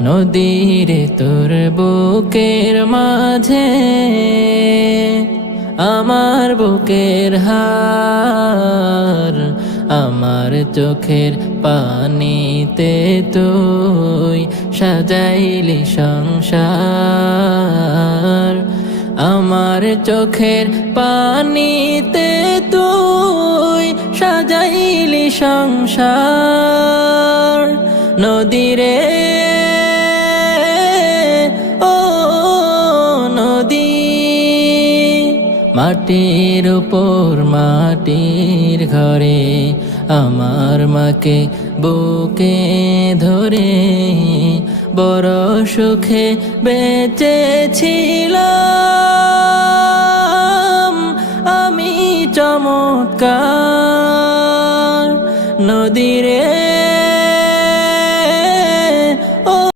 নদীরে তোর বুকের মাঝে আমার বুকের হার, আমার চোখের পানিতে তুই সাজাইলি সংসার। আমার চোখের পানিতে তুই সাজাইলি সংসার। নদীরে ও নদী, মাটির উপর মাটির ঘরে আমার মাকে বুকে ধরে বড় সুখে বেঁচেছিলাম আমি চমৎকার। নদীরে